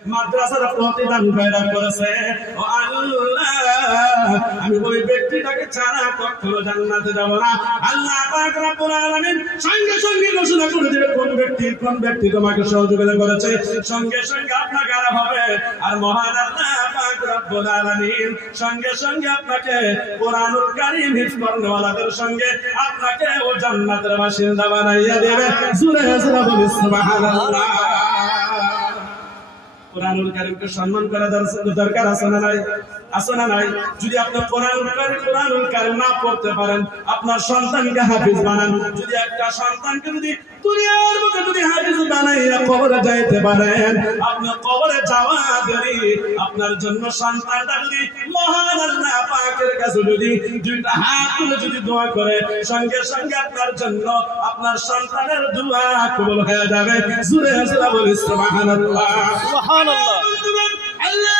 মাদ্রাসার প্রতিদান পয়দা করেছে। ও আল্লাহ, আমি ওই ব্যক্তিটাকে ছাড়া কখনো জান্নাতে যাব না। আল্লাহ পাক রব্বুল সঙ্গে সঙ্গে ঘোষণা করে দিবে কোন ব্যক্তি কোন ব্যক্তি তোমাকে সহযোগিতা করেছে। সঙ্গে সঙ্গে আপনাকে আর হবে। আর মহান আল্লাহ পাক রব্বুল আলামিন সঙ্গে সঙ্গে আপনাকে কোরআনুল কারীম হিফজ করনেওয়ালাদের সঙ্গে আপনাকে ও জান্নাতের বাসিন্দা বানাইয়া দেবে। জুরে জুরে বলি, সুবহানাল্লাহ। কোরআনুল কারীমকে সম্মান করা দর- দরকার আছে না নাই? আছে না নাই? যদি আপনি কোরআনুল কারীম কোরআনুল কারীম না পড়তে পারেন, আপনার সন্তানকে হাফিজ বানান। যদি একটা সন্তানকে যদি দুনিয়ার বানাইয়া কবরে যাইতে পারেন। আপনি কবরে যাওয়া দেরি আপনার জন্য সন্তানটা যদি মহান আল্লাহ পাকের কাছে যদি দুইটা হাত তুলে যদি দোয়া করে সঙ্গে সঙ্গে আপনার জন্য আপনার সন্তানের দোয়া কবুল হয়ে যাবে। জুরে হাসরা বলি সুবহানাল্লাহ। আল্লাহর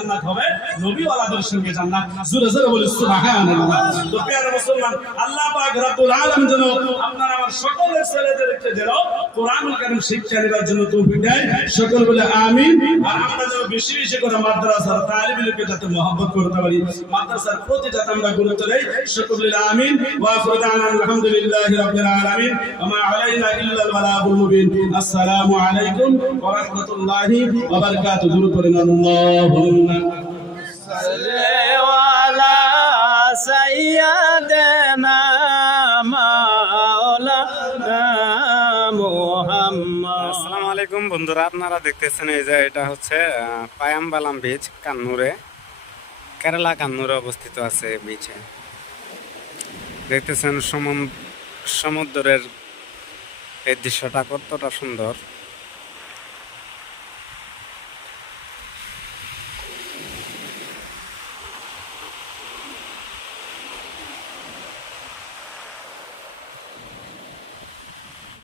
জান্নাত হবে নবী ওয়ালাদের সঙ্গে জান্নাত। জোরে জোরে বলি, সুবহানাল্লাহ। তো প্রিয় মুসলমান, আল্লাহ পাক রব্বুল আলামিন যেন আপনার আমার সকলের ছেলেদেরকে যেন কোরআনুল কারিম শিক্ষা নেবার জন্য তৌফিক দেয়। সকল বলে, আমিন। আর আমরা যেন বেশি বেশি করে মাদ্রাসার তালিবিলকে যাতে মহব্বত করতে পারি। মাদ্রাসার প্রতি যাতে আমরা গুরুত্ব দেই সকল বলে, আমিন। ওয়া আখিরু দাওয়ানা আলহামদুলিল্লাহি রাব্বিল আলামিন। ওয়া মা আলাইনা ইল্লা আল বালাগুল মুবিন। আসসালামু আলাইকুম ওয়া রাহমাতুল্লাহি ওয়া বারাকাতুহু। দূর করেন আল্লাহুম্মা। আসসালামু আলাইকুম বন্ধুরা, আপনারা দেখতেছেন এই যে এটা হচ্ছে পায়ামবালাম বীচ কান্নুরে, কেরালা কান্নুরে অবস্থিত আছে বীচে দেখতেছেন সমুদ্রের এই দৃশ্যটা কতটা সুন্দর।